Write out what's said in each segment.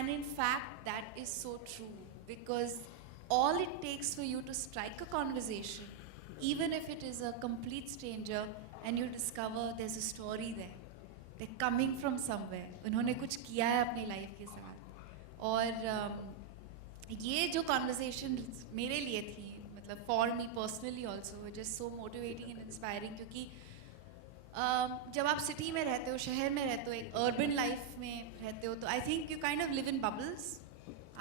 And in fact, that is so true, because all it takes for you to strike a conversation, even if it is a complete stranger, and you discover there's a story there. They're coming from somewhere. उन्होंने कुछ किया है अपनी life के साथ. और ये जो conversation मेरे लिए थी, मतलब for me personally also, were just so motivating and inspiring, क्योंकि जब आप सिटी में रहते हो, शहर में रहते हो, एक अर्बन लाइफ में रहते हो, तो I think you kind of live in bubbles.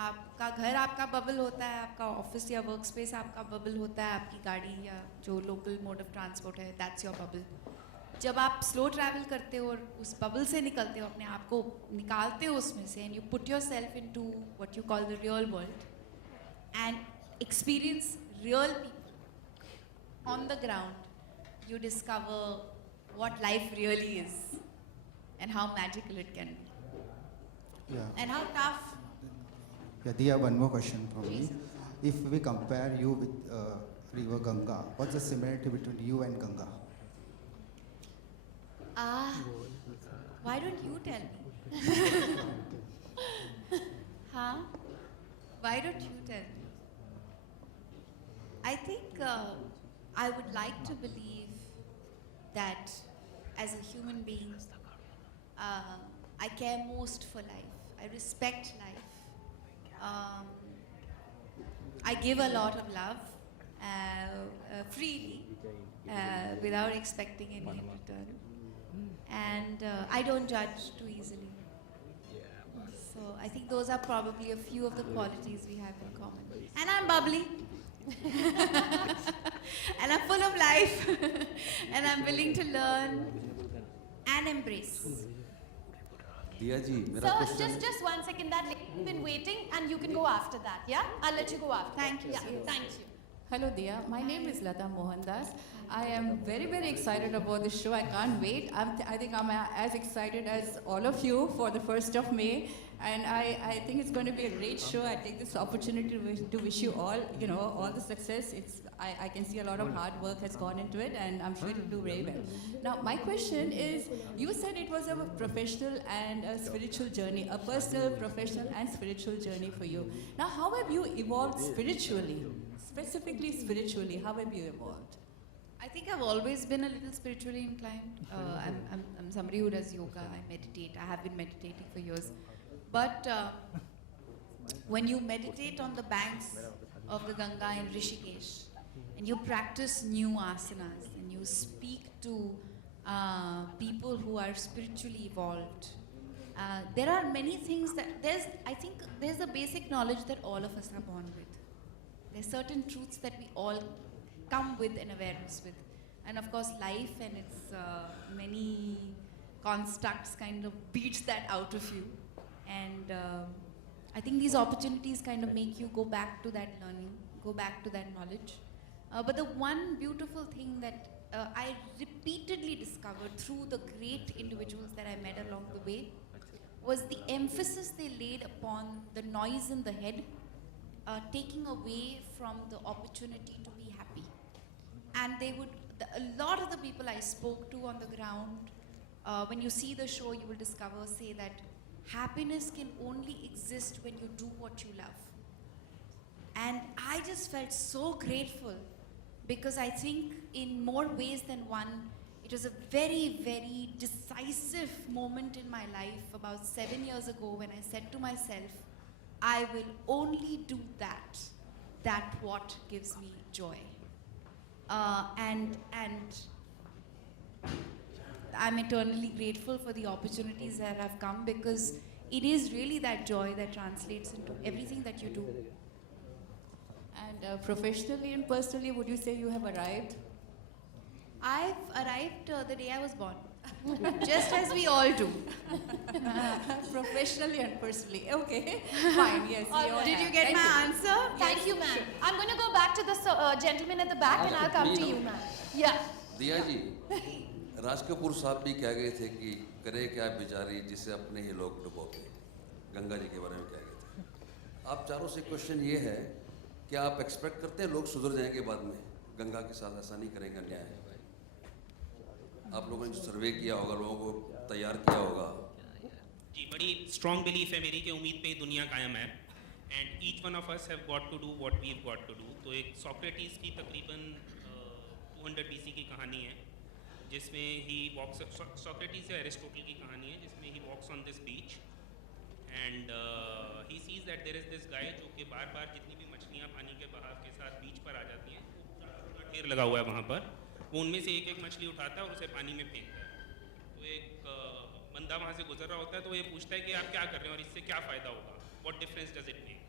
आपका घर आपका बबल होता है, आपका ऑफिस या वर्क स्पेस आपका बबल होता है, आपकी गाड़ी या जो लोकल मोड ऑफ ट्रांसपोर्ट है, दैट्स योर बबल. जब आप स्लो ट्रैवल करते हो और उस बबल से निकलते हो, अपने आप को निकालते हो उसमें से, and you put yourself into what you call the real world and experience real people on the ground, you discover what life really is and how magical it can be. Yeah. And how tough. Yeah, Diya, one more question from me. If we compare you with River Ganga, what's the similarity between you and Ganga? Why don't you tell me? Huh? Why don't you tell me? I think I would like to believe that as a human being, I care most for life. I respect life. I give a lot of love freely, without expecting any in return. And I don't judge too easily. So I think those are probably a few of the qualities we have in common. And I'm bubbly. And I'm full of life. And I'm willing to learn and embrace. Diya ji, Sir, just 1 second. That lady's been waiting, and you can go after that. Yeah, I'll let you go after. Thank you. Yeah, thank you. Hello Diya, my name is Lata Mohandas. I am very, very excited about this show. I can't wait. I think I'm as excited as all of you for the 1st of May. And I think it's going to be a great show. I take this opportunity to wish you all, all the success. I can see a lot of hard work has gone into it, and I'm sure you'll do very well. Now, my question is, you said it was a professional and a spiritual journey, a personal, professional, and spiritual journey for you. Now, how have you evolved spiritually? Specifically spiritually, how have you evolved? I think I've always been a little spiritually inclined. I'm somebody who does yoga. I meditate. I have been meditating for years. But when you meditate on the banks of the Ganga in Rishikesh, and you practice new asanas, and you speak to people who are spiritually evolved, there are many things that I think there's a basic knowledge that all of us are born with. There's certain truths that we all come with an awareness with. And of course, life and its many constructs kind of beats that out of you. And I think these opportunities kind of make you go back to that learning, go back to that knowledge. But the one beautiful thing that I repeatedly discovered through the great individuals that I met along the way was the emphasis they laid upon the noise in the head, taking away from the opportunity to be happy. And they would, a lot of the people I spoke to on the ground, when you see the show, you will discover, say that happiness can only exist when you do what you love. And I just felt so grateful, because I think in more ways than one, it was a very, very decisive moment in my life about 7 years ago, when I said to myself, I will only do that what gives me joy. And I'm eternally grateful for the opportunities that have come, because it is really that joy that translates into everything that you do. And professionally and personally, would you say you have arrived? I've arrived the day I was born, just as we all do. Professionally and personally. Okay, fine, yes. All we all right. Did you have. get Thank my you. answer? Thank you, ma'am. I'm going to go back to the gentleman at the back, and I'll come to you, ma'am. Yeah. दिया जी, राज कपूर साहब भी कह गए थे कि करे क्या बेचारी जिसे अपने ही लोग डुबोते, गंगा जी के बारे में कह गए थे. आप चारों से क्वेश्चन ये है कि आप एक्सपेक्ट करते हैं लोग सुधर जाएंगे बाद में, गंगा के साथ ऐसा नहीं करेंगे अन्याय. आप लोगों ने जो सर्वे किया होगा, लोगों को तैयार किया होगा, जी, बड़ी स्ट्रॉन्ग बिलीफ है मेरी कि उम्मीद पे ही दुनिया कायम है and each one of us have got to do what we have got to do. तो एक सोक्रेटिस की तकरीबन 200 BC की कहानी है जिसमें ही वॉक्स, सोक्रेटिस से एरिस्टोटल की कहानी है जिसमें he walks on this beach and he sees that there is this guy जो कि बार बार जितनी भी मछलियाँ पानी के बहाव के साथ बीच पर आ जाती हैं, ढेर लगा हुआ है वहाँ पर, वो उनमें से एक एक मछली उठाता है और उसे पानी में फेंकता है. तो एक बंदा वहाँ से गुजर रहा होता है तो वो ये पूछता है कि आप क्या कर रहे हैं और इससे क्या फ़ायदा होगा, what difference does it make.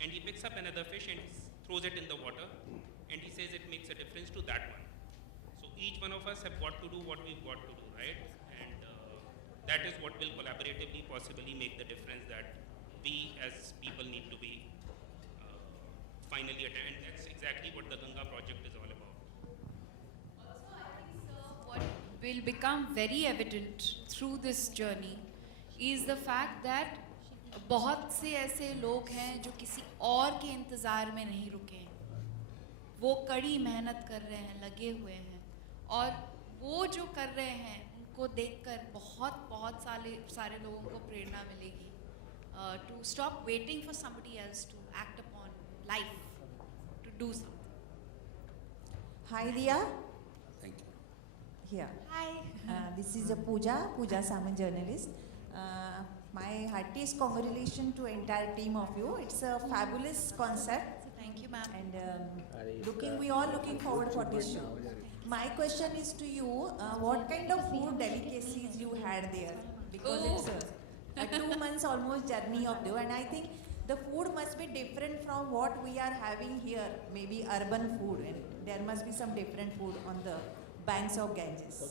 And he picks up another fish and throws it in the water and he says it makes a difference to that one. So each one of us have got to do what we've got to do, right? And that is what will collaboratively possibly make the difference that we as people need to be finally attend. And that's exactly what the Ganga project is all about. Also, I think, sir, what will become very evident through this journey is the fact that बहुत से ऐसे लोग हैं जो किसी और के इंतज़ार में नहीं रुके हैं. वो कड़ी मेहनत कर रहे हैं, लगे हुए हैं, और वो जो कर रहे हैं उनको देखकर बहुत बहुत सारे लोगों को प्रेरणा मिलेगी to stop waiting for somebody else to act upon life, to do something. Hi Dia. Thank you. Here. Hi. This is Pooja Saman, journalist. My heartiest congratulations to entire team of you. It's a fabulous concept, Thank you, ma'am. and we all looking forward for this show. My question is to you: what kind of food delicacies you had there? Because it's a 2 months almost journey of you, and I think the food must be different from what we are having here. Maybe urban food, and there must be some different food on the banks of Ganges.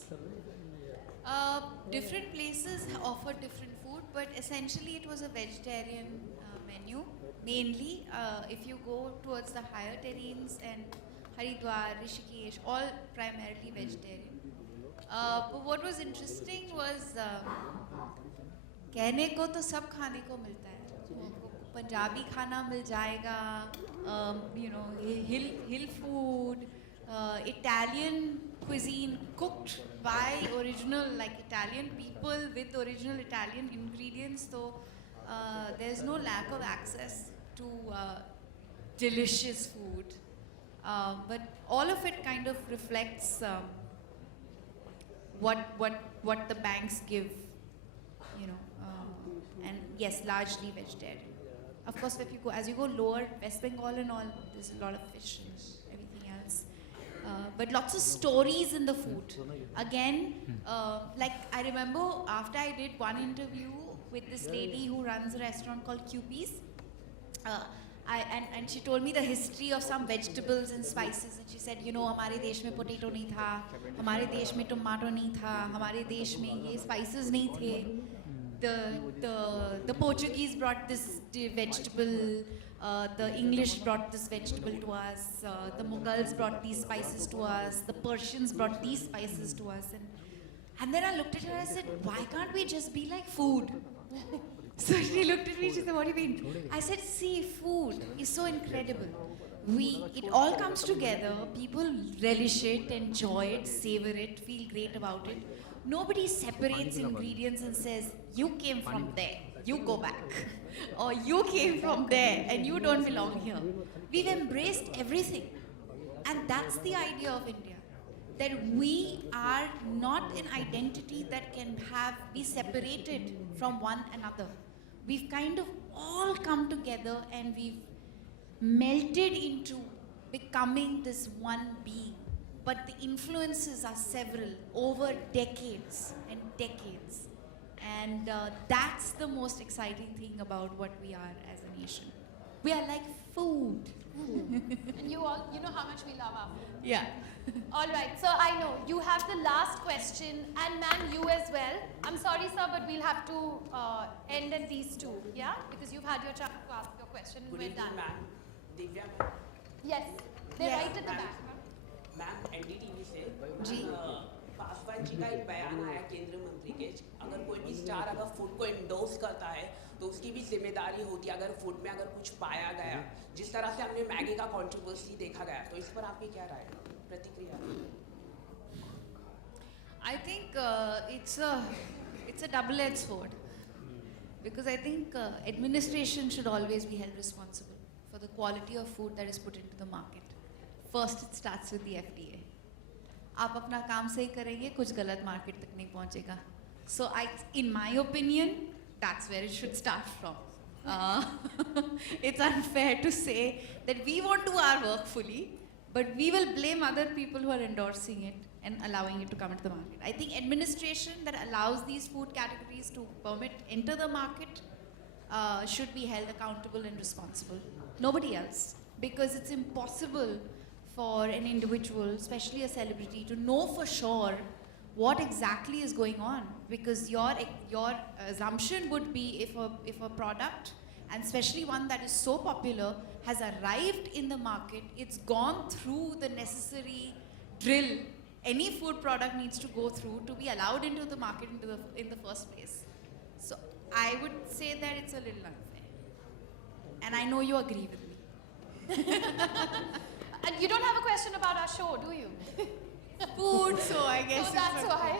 Different places offer different food, but essentially it was a vegetarian menu. Mainly, if you go towards the higher terrains and Haridwar, Rishikesh, all primarily vegetarian. But what was interesting was कहने को तो सब खाने को मिलता है. पंजाबी खाना मिल जाएगा, hill food, Italian cuisine cooked by Italian people with original Italian ingredients. So there's no lack of access to delicious food. But all of it kind of reflects what the banks give, and yes, largely vegetarian. Of course, as you go lower, West Bengal and all, there's a lot of fish and everything else. But lots of stories in the food. Again, I remember after I did one interview with this lady who runs a restaurant called QP's, and she told me the history of some vegetables and spices, and she said, हमारे देश में potato नहीं था, हमारे देश में tomato नहीं था, हमारे देश में ये spices नहीं थे. The Portuguese brought this vegetable, the English brought this vegetable to us, the Mughals brought these spices to us, the Persians brought these spices to us, and then I looked at her and I said, why can't we just be like food? So she looked at me, she said, what do you mean? I said, see, food is so incredible. It all comes together, people relish it, enjoy it, savor it, feel great about it. Nobody separates ingredients and says, you came from there, you go back. Or you came from there and you don't belong here. We've embraced everything. And that's the idea of India. That we are not an identity that can be separated from one another. We've kind of all come together and we've melted into becoming this one being. But the influences are several over decades and decades. And that's the most exciting thing about what we are as a nation. We are like food. And you know how much we love our food. Yeah. All right, so I know you have the last question, and ma'am, you as well. I'm sorry, sir, but we'll have to end at these two, yeah? Because you've had your chance to ask your question. Good We're evening, done. ma'am. Divya ma'am. Yes, they're Yes, right at the ma'am. back. Ma'am NDTV से जी। पासवान जी का एक बयान आया केंद्रीय मंत्री के, अगर कोई भी स्टार अगर फूड को इंडोर्स करता है तो उसकी भी जिम्मेदारी होती है अगर फूड में अगर कुछ पाया गया, जिस तरह से हमने मैगी का कंट्रोवर्सी देखा गया, तो इस पर आपकी क्या राय है, प्रतिक्रिया? I think it's a double-edged sword. because I think administration should always be held responsible for the quality of food that is put into the market. First, it starts with the FDA. आप अपना काम सही करेंगे, कुछ गलत market तक नहीं पहुंचेगा. So in my opinion, that's where it should start from. It's unfair to say that we won't do our work fully, but we will blame other people who are endorsing it and allowing it to come into the market. I think administration that allows these food categories to enter the market should be held accountable and responsible. Nobody else, because it's impossible for an individual, especially a celebrity, to know for sure what exactly is going on, because your assumption would be if a product, and especially one that is so popular, has arrived in the market, it's gone through the necessary drill any food product needs to go through to be allowed into the market in the first place. So I would say that it's a little unfair, and I know you agree with me. And you don't have a question about our show, do you? Food, so I guess. So that's why.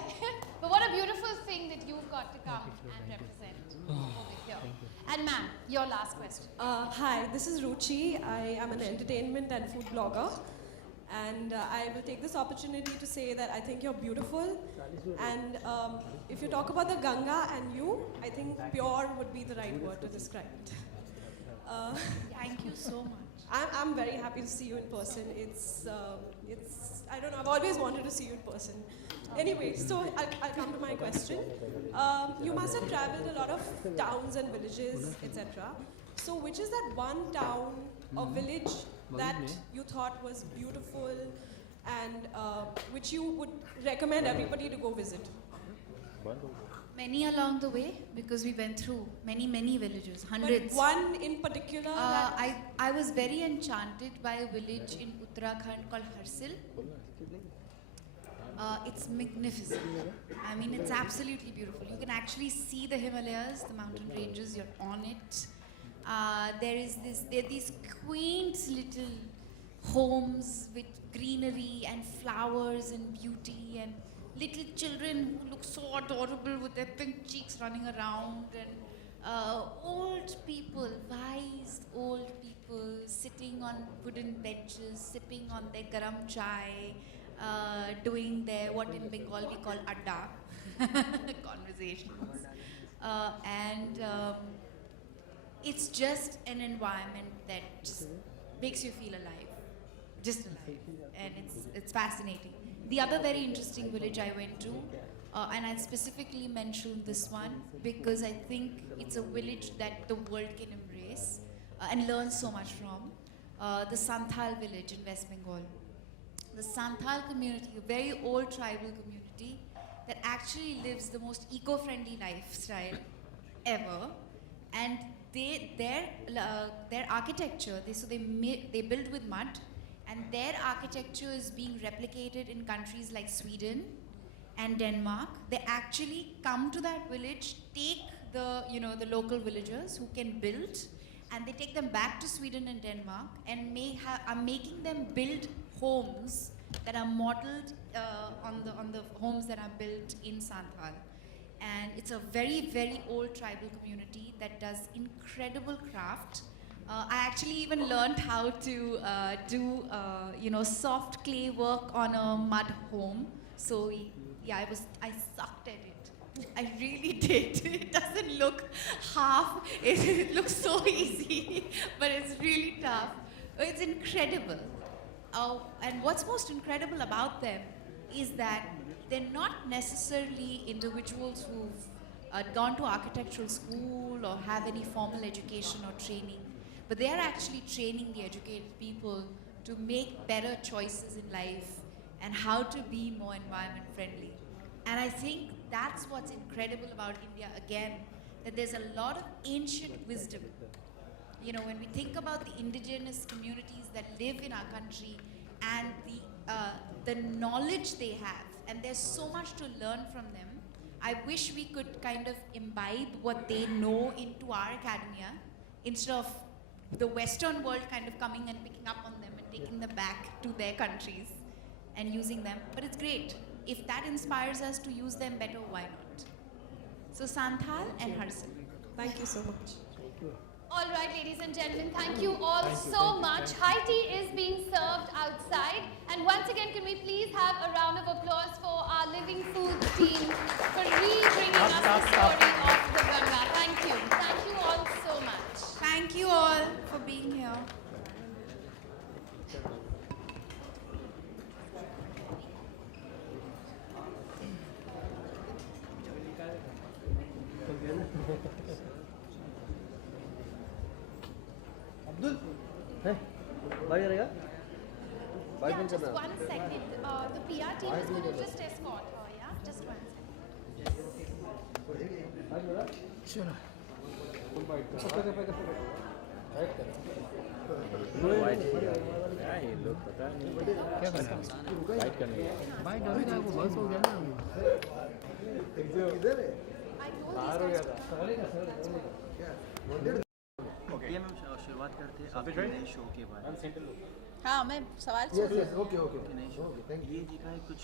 But what a beautiful thing that you've got to come and represent over here. And ma'am, your last question. Hi, this is Ruchi. I am an entertainment and food blogger. And I will take this opportunity to say that I think you're beautiful. And if you talk about the Ganga and you, I think pure would be the right word to describe it. Thank you so much. I'm very happy to see you in person. It's I don't know, I've always wanted to see you in person. Anyway, so I'll come to my question. You must have traveled a lot of towns and villages, etc. So which is that one town or village that you thought was beautiful and which you would recommend everybody to go visit? Many along the way, because we went through many villages, hundreds. But one in particular that I was very enchanted by a village in Uttarakhand called Harsil. It's magnificent. I mean, it's absolutely beautiful. You can actually see the Himalayas, the mountain ranges, you're on it. There are these quaint little homes with greenery and flowers and beauty, and little children who look so adorable with their pink cheeks running around, and old people, wise old people sitting on wooden benches, sipping on their garam chai, doing their, what in Bengal we call adda, conversations. It's just an environment that just makes you feel alive, just alive, and it's fascinating. The other very interesting village I went to, and I specifically mentioned this one because I think it's a village that the world can embrace and learn so much from, the Santhal village in West Bengal. The Santhal community, a very old tribal community that actually lives the most eco-friendly lifestyle ever, and their architecture, they build with mud, and their architecture is being replicated in countries like Sweden and Denmark. They actually come to that village, take the local villagers who can build, and they take them back to Sweden and Denmark, and are making them build homes that are modeled on the homes that are built in Santhal. And it's a very, very old tribal community that does incredible craft. I actually even learned how to do soft clay work on a mud home. So yeah, I sucked at it. I really did. It doesn't look half. It looks so easy, but it's really tough. It's incredible. And what's most incredible about them is that they're not necessarily individuals who've gone to architectural school or have any formal education or training, but they are actually training the educated people to make better choices in life and how to be more environment friendly. And I think that's what's incredible about India again, that there's a lot of ancient wisdom. You know, when we think about the indigenous communities that live in our country and the knowledge they have, and there's so much to learn from them. I wish we could kind of imbibe what they know into our academia instead of the Western world kind of coming and picking up on them and taking them back to their countries and using them. But it's great. If that inspires us to use them better, why not? So Santhal and Harsil. Thank you so much. All right, ladies and gentlemen, thank you all so much. High tea is being served outside. And once again, can we please have a round of applause for our Living Foods team for re-bringing us the story of the Ganga. Thank you. Thank you all so much. Thank you all for being here. Abdul है भाई रहेगा भाई Yeah, बंद just करना 1 second. The PR team is going to just escort her, yeah? Just 1 second. भाई मेरा चलो full white कर पकड़ पकड़ राइट कर वाइट क्या ये लोग पता नहीं क्या करना वाइट करने भाई डरेगा वो बस हो गया ना इधर है I told बाहर हो these गया guys. था ओके हम शुरुआत करते हैं आपके नए शो के बारे में। हाँ, मैं सवाल यस यस ओके ओके आपके नए शो ये देखा है कुछ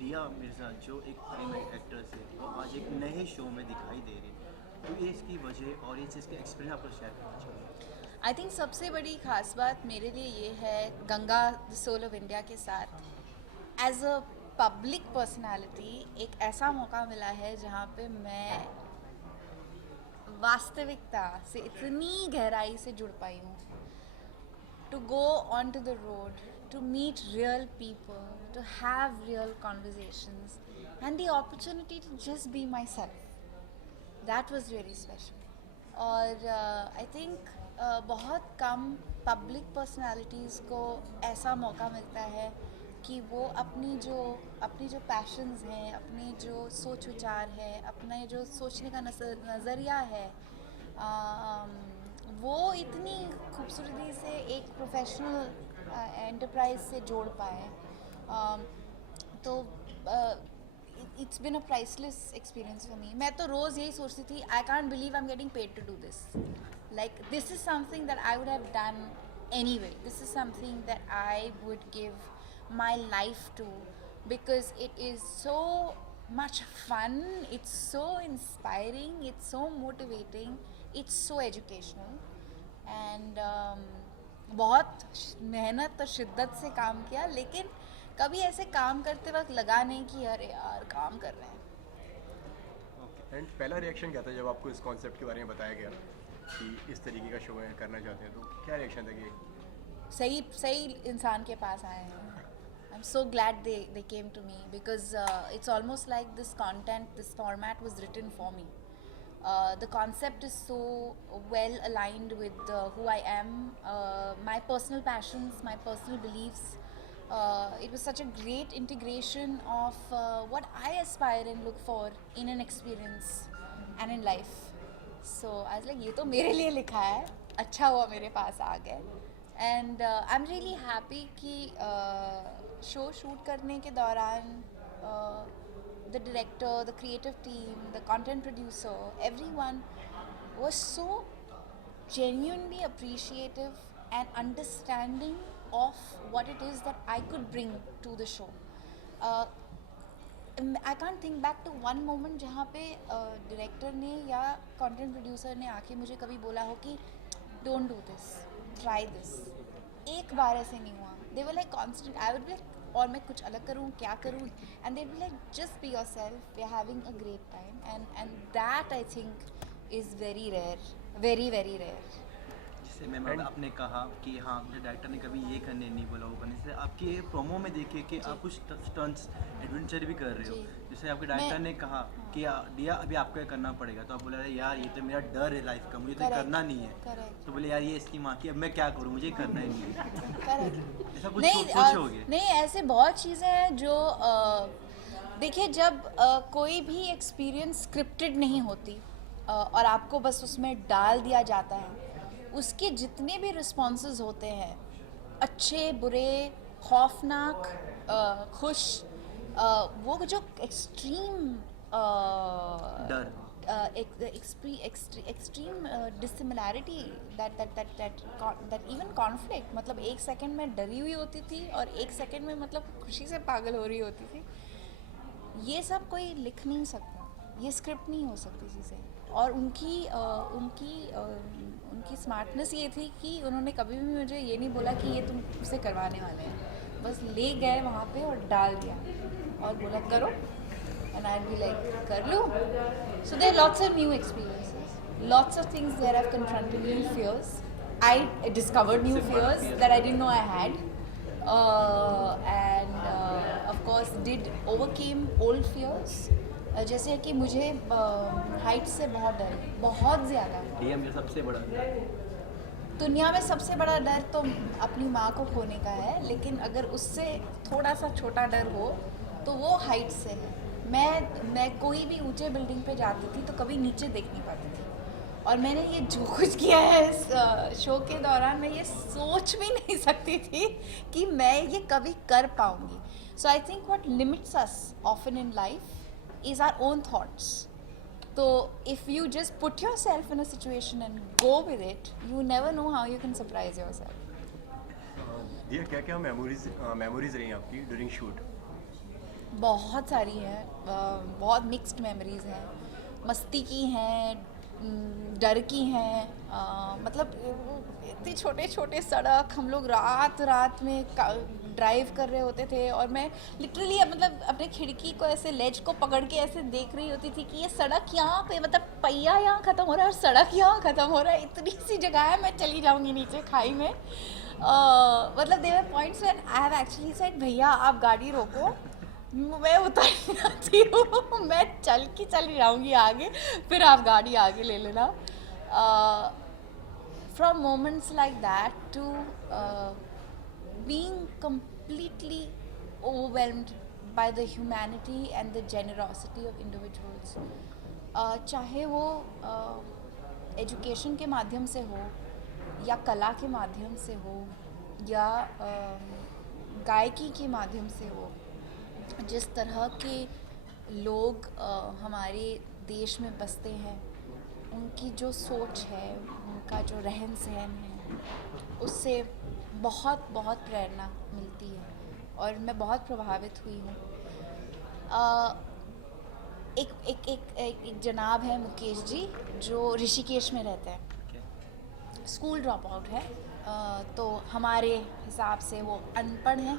दिया मिर्जा जो एक फिल्म एक्ट्रेस है वो आज एक नए शो में दिखाई दे रही है, तो ये इसकी वजह और ये चीज़ के एक्सपीरियंस आपको शेयर करना चाहिए। आई थिंक सबसे बड़ी खास बात मेरे लिए ये है Ganga the soul of India के साथ एज अ पब्लिक पर्सनालिटी एक ऐसा मौका मिला है जहाँ पे मैं वास्तविकता से इतनी गहराई से जुड़ पाई हूँ। To go on to the road, to meet real people, to have real conversations and the opportunity to just be myself, that was really special. और आई थिंक बहुत कम पब्लिक पर्सनालिटीज़ को ऐसा मौका मिलता है कि वो अपनी जो पैशंस हैं, अपनी जो सोच विचार है, अपने जो सोचने का नज़रिया है, वो इतनी खूबसूरती से एक प्रोफेशनल एंटरप्राइज से जोड़ पाए। तो it's been a priceless experience for me. मैं तो रोज़ यही सोचती थी, I can't believe I am getting paid to do this, like this is something that I would have done anyway, this is something that I would give my life to, because it is so much fun, it's so inspiring, it's so motivating, it's so educational and बहुत मेहनत और शिद्दत से काम किया, लेकिन कभी ऐसे काम करते वक्त लगा नहीं कि अरे यार काम कर रहे हैं। एंड पहला रिएक्शन क्या था जब आपको इस कॉन्सेप्ट के बारे में बताया गया कि इस तरीके का शो करना चाहते हैं, तो क्या रिएक्शन था कि सही इंसान के पास आए हैं। I'm so glad they came to me because it's almost like this content, this format was written for me. The concept is so well aligned with who I am, my personal passions, my personal beliefs. It was such a great integration of what I aspire and look for in an experience and in life. So I was like, ये तो मेरे लिए लिखा है, अच्छा हुआ मेरे पास आ गए। And I'm really happy कि शो शूट करने के दौरान the director, the creative team, the content producer, everyone was so genuinely appreciative and understanding of what it is that I could bring to the show. I can't think back to one moment जहाँ पे director ने या content producer ने आके मुझे कभी बोला हो कि don't do this, try this. एक बार ऐसे नहीं हुआ। They were like constant. I would be like, और मैं कुछ अलग करूँ, क्या करूँ? And they'd be like, just be yourself. We're having a great time, and that I think is very rare, very very rare. जैसे मैम आपने कहा कि हाँ मुझे डायरेक्टर ने कभी ये करने नहीं बोला, वो करने से आपके प्रोमो में देखिए कि आप कुछ स्टंट्स एडवेंचर भी कर रहे हो। जैसे आपके डायरेक्टर ने कहा कि दिया अभी आपको ये करना पड़ेगा, तो आप बोले यार ये तो मेरा डर है लाइफ का, मुझे तो करना नहीं है। तो बोले यार ये इसकी माँ की, अब मैं क्या करूँ, मुझे करना ही नहीं है। ऐसा कुछ सोचोगे? नहीं, ऐसे बहुत चीज़ें हैं जो देखिए जब कोई भी एक्सपीरियंस स्क्रिप्टेड नहीं होती और आपको बस उसमें डाल दिया जाता है, उसके जितने भी रिस्पॉन्सेज होते हैं, अच्छे बुरे, खौफनाक, खुश, वो जो एक्सट्रीम डर, extreme dissimilarity, that even conflict, मतलब एक सेकंड में डरी हुई होती थी और एक सेकंड में मतलब खुशी से पागल हो रही होती थी, ये सब कोई लिख नहीं सकता, ये स्क्रिप्ट नहीं हो सकती चीज़ें। और उनकी स्मार्टनेस ये थी कि उन्होंने कभी भी मुझे ये नहीं बोला कि ये तुम उसे करवाने वाले हैं, बस ले गए वहाँ पे और डाल दिया और बोला करो, एंड आई बी लाइक कर लूँ. So there lots of new experiences, lots of things there have confronted new fears. I discovered new fears that I didn't know I had, and of course did overcame old fears. जैसे कि मुझे height से बहुत डर है, बहुत ज़्यादा. DM में सबसे बड़ा दुनिया में सबसे बड़ा डर तो अपनी माँ को खोने का है, लेकिन अगर उससे थोड़ा सा छोटा डर हो तो वो हाइट से है. मैं कोई भी ऊंचे बिल्डिंग पे जाती थी तो कभी नीचे देख नहीं पाती थी, और मैंने ये जो कुछ किया है इस शो के दौरान, मैं ये सोच भी नहीं सकती थी कि मैं ये कभी कर पाऊंगी. So I think what limits us often in life is our own thoughts. तो if you just put yourself in a situation and go with it, you never know how you can surprise yourself. दिया, क्या क्या memories रही आपकी during shoot? बहुत सारी हैं, बहुत मिक्स्ड मेमोरीज हैं. मस्ती की हैं, डर की हैं, मतलब इतने छोटे छोटे सड़क, हम लोग रात में ड्राइव कर रहे होते थे, और मैं लिटरली मतलब अपने खिड़की को ऐसे लेज को पकड़ के ऐसे देख रही होती थी कि ये सड़क यहाँ पे, मतलब पहिया यहाँ ख़त्म हो रहा है और सड़क यहाँ ख़त्म हो रहा है, इतनी सी जगह है, मैं चली जाऊँगी नीचे खाई में. मतलब there points when I have actually said भैया आप गाड़ी रोको, मैं उतर जाती हूँ, मैं चल के चली जाऊँगी आगे, फिर आप गाड़ी आगे ले लेना. From moments like that to being completely overwhelmed by the humanity and the generosity of individuals. चाहे वो एजुकेशन के माध्यम से हो, या कला के माध्यम से हो, या गायकी के माध्यम से हो, जिस तरह के लोग हमारे देश में बसते हैं, उनकी जो सोच है, उनका जो रहन सहन है, उससे बहुत बहुत प्रेरणा मिलती है, और मैं बहुत प्रभावित हुई हूँ. एक जनाब है मुकेश जी, जो ऋषिकेश में रहते हैं, स्कूल ड्रॉप आउट है, तो हमारे हिसाब से वो अनपढ़ हैं,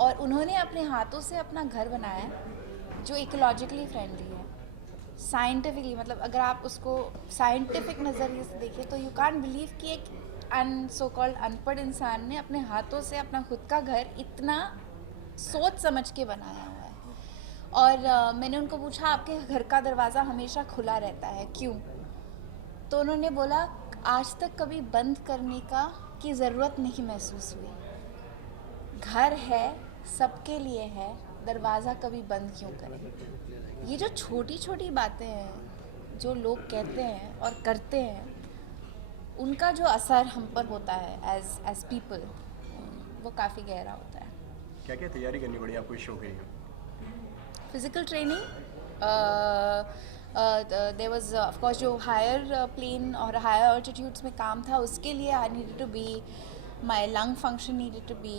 और उन्होंने अपने हाथों से अपना घर बनाया है जो इकोलॉजिकली फ्रेंडली है, साइंटिफिकली. मतलब अगर आप उसको साइंटिफिक नज़रिए से देखें तो यू कांट बिलीव कि एक सो कॉल्ड अनपढ़ इंसान ने अपने हाथों से अपना खुद का घर इतना सोच समझ के बनाया हुआ है. और मैंने उनको पूछा आपके घर का दरवाज़ा हमेशा खुला रहता है क्यों? तो उन्होंने बोला आज तक कभी बंद करने की ज़रूरत नहीं महसूस हुई. घर है, सबके लिए है, दरवाज़ा कभी बंद क्यों करें? ये जो छोटी छोटी बातें हैं जो लोग कहते हैं और करते हैं, उनका जो असर हम पर होता है एज पीपल, वो काफ़ी गहरा होता है. क्या क्या तैयारी करनी पड़ी आपको इस शो के लिए? Physical training, there was of course जो हायर प्लेन और हायर ऑल्टीट्यूड्स में काम था, उसके लिए I needed to be, my lung function needed to be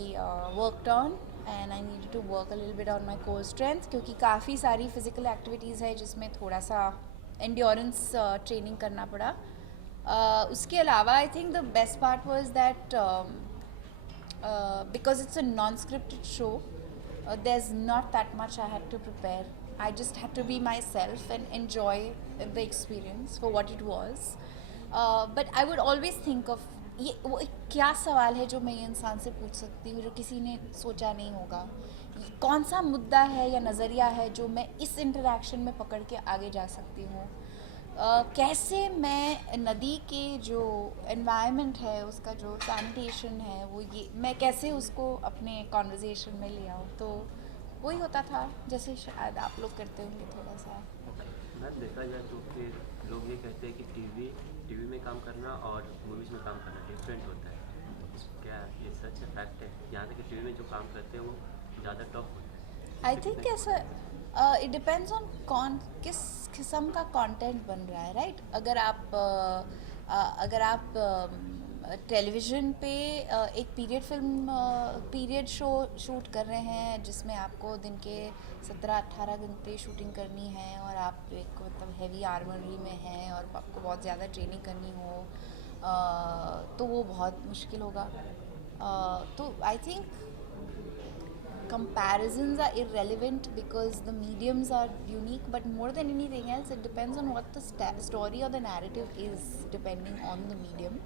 worked on, and I needed to work a little bit on my core strength, क्योंकि काफ़ी सारी physical activities है जिसमें थोड़ा सा endurance training करना पड़ा. उसके अलावा I think the best part was that because it's a non-scripted show, there's not that much I had to prepare. I just had to be myself and enjoy the experience for what it was. But I would always think of ये वो एक क्या सवाल है जो मैं ये इंसान से पूछ सकती हूँ जो किसी ने सोचा नहीं होगा, कौन सा मुद्दा है या नज़रिया है जो मैं इस इंटरेक्शन में पकड़ के आगे जा सकती हूँ, कैसे मैं नदी के जो एनवायरनमेंट है, उसका जो सैनिटेशन है, वो ये मैं कैसे उसको अपने कॉन्वर्जेशन में ले आऊँ. तो वही होता था जैसे शायद आप लोग करते होंगे थोड़ा सा. मैम देखा जाए तो कि लोग ये कहते हैं कि टीवी में काम करना और मूवीज़ में काम करना डिफरेंट होता है. क्या ये सच है, फैक्ट है? यहाँ तक कि टीवी में जो काम करते हैं वो ज़्यादा टफ होता है. आई थिंक ऐसा इट डिपेंड्स ऑन किस किस्म का कंटेंट बन रहा है, राइट? अगर आप टेलीविज़न पे एक पीरियड शो शूट कर रहे हैं जिसमें आपको दिन के 17-18 घंटे शूटिंग करनी है और आप एक मतलब हैवी आर्मरी में हैं और आपको बहुत ज़्यादा ट्रेनिंग करनी हो तो वो बहुत मुश्किल होगा. तो I think comparisons are irrelevant because the mediums are unique, but more than anything else it depends on what the story or the narrative is depending on the medium.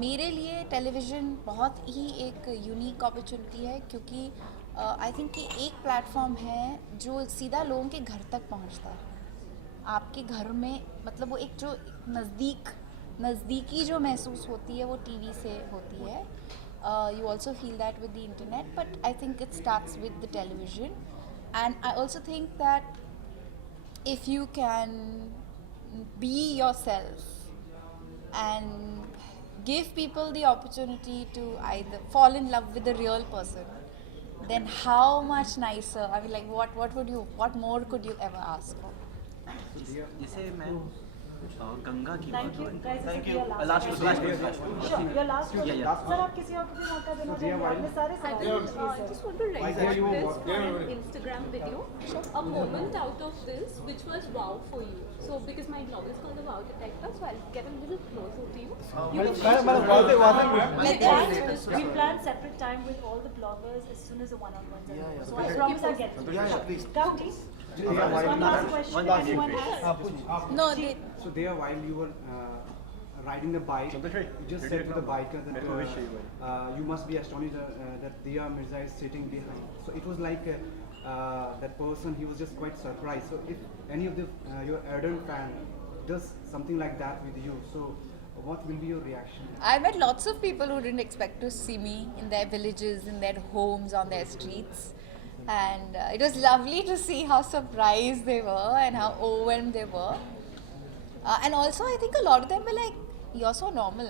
मेरे लिए टेलीविज़न बहुत ही एक यूनिक अपॉर्चुनिटी है क्योंकि I think कि एक platform है जो सीधा लोगों के घर तक पहुंचता है. आपके घर में मतलब वो एक जो नज़दीकी जो महसूस होती है वो टीवी से होती है. You also feel that with the internet, but I think it starts with the television. And I also think that if you can be yourself and give people the opportunity to either fall in love with the real person, then how much nicer, I mean, like what more could you ever ask for? जैसे मैं गंगा की बात Thank you, करूं. guys. Thank This you. is your Last last question. Sure, your last Yeah, question. yeah. Sir, आप किसी और को भी मौका देना चाहेंगे? आपने सारे I सवाल just, किए, I sir. just want to record this for an Instagram video. A moment out of this which was wow for you. So because my blog is called the Wow Detector, so I'll get a little closer to you. We plan separate time with all the bloggers as soon as the one-on-ones are over. So I promise I'll get to you. Come, please. One last question. Anyone has? No, So there, while you were riding the bike, you just said to the biker that you must be astonished that Dia Mirza is sitting behind. So it was like that person, he was just quite surprised. So if any of your ardent fan does something like that with you, so what will be your reaction? I met lots of people who didn't expect to see me in their villages, in their homes, on their streets. And it was lovely to see how surprised they were and how overwhelmed they were. And also, I think a lot of them were like, "You're so normal."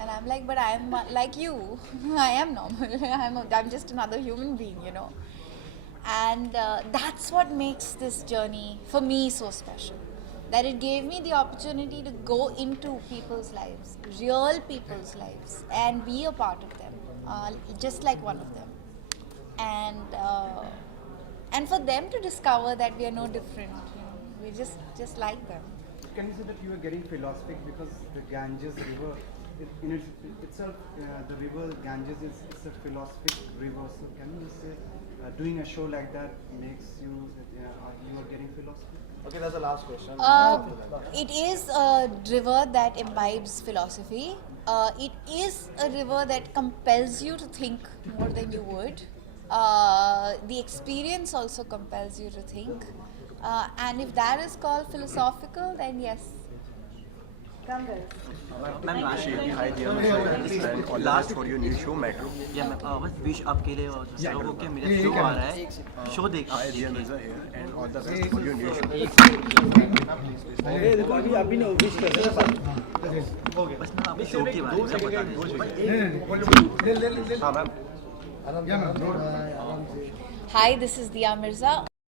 And I'm like, "But I'm like you. I am normal. I'm just another human being, you know." And that's what makes this journey for me so special. That it gave me the opportunity to go into people's lives, real people's lives, and be a part of them, just like one of them. And for them to discover that we are no different, you know, we just like them. Can you say that you are getting philosophic because the Ganges river, in itself, the river Ganges is a philosophic river. So can you say doing a show like that makes you you are getting philosophic? Okay, that's the last question. It is a river that imbibes philosophy. It is a river that compels you to think more than you would. The experience also compels you to think. And if that is called philosophical, then yes. Ganga. Ma'am Hi, dear Mirza. All the best for your new show, Metro. या मैं बस wish आपके लिए और लोगों के मेरे show आ रहा है शो देख Hi, dear Mirza here, and all the best for your new show. देखो अभी ना विश कर बस ना अभी शो के बारे में बता दें. Hi, this is Dia Mirza.